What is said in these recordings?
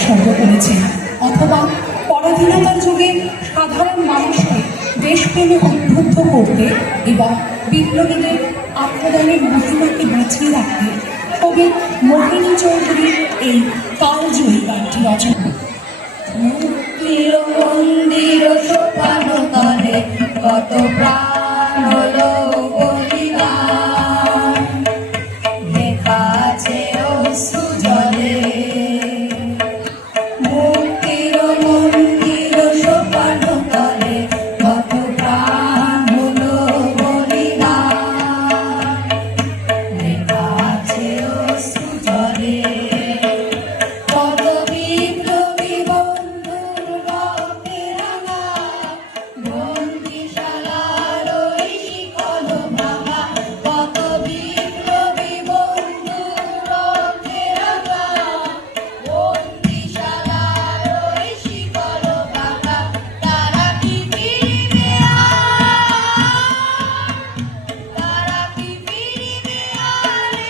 উৎসর্গ করেছেন, অথবা পরাধীনতার যুগে সাধারণ মানুষকে দেশপ্রেমে উদ্বুদ্ধ করতে এবং বিপ্লবীদের আত্মদানের মহিমাকে বাঁচিয়ে রাখতে কবি মোহিনী চৌধুরী এই কালজয়ী গানটি রচনা। মুক্তির মন্দির সোপান তলে কত প্রাণ হলো বলিদান, লেখা আছে অশ্রু জলে। মুক্তির মন্দির সোপান তলে কত প্রাণ হলো বলিদান, লেখা আছে অশ্রু জলে। কত বিপ্লবী বন্ধুর রক্তে রাঙা বন্দিশালার ওই শিকল ভাঙা, কত বিপ্লবী বন্ধুর রক্তে রাঙা বন্দিশালার ওই শিকল ভাঙা। তারা কি ফিরিবে তারা কি ফিরিবে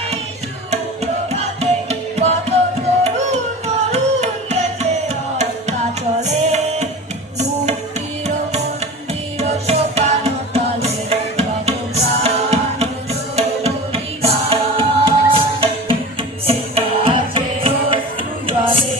এই সুপ্রভাতে, কত তরুণ তরুণ গেছে অস্তাচলে। মুক্তির মন্দির সোপান তলে কত প্রাণ হলো বলিদান, লেখা আছে অশ্রু জলে।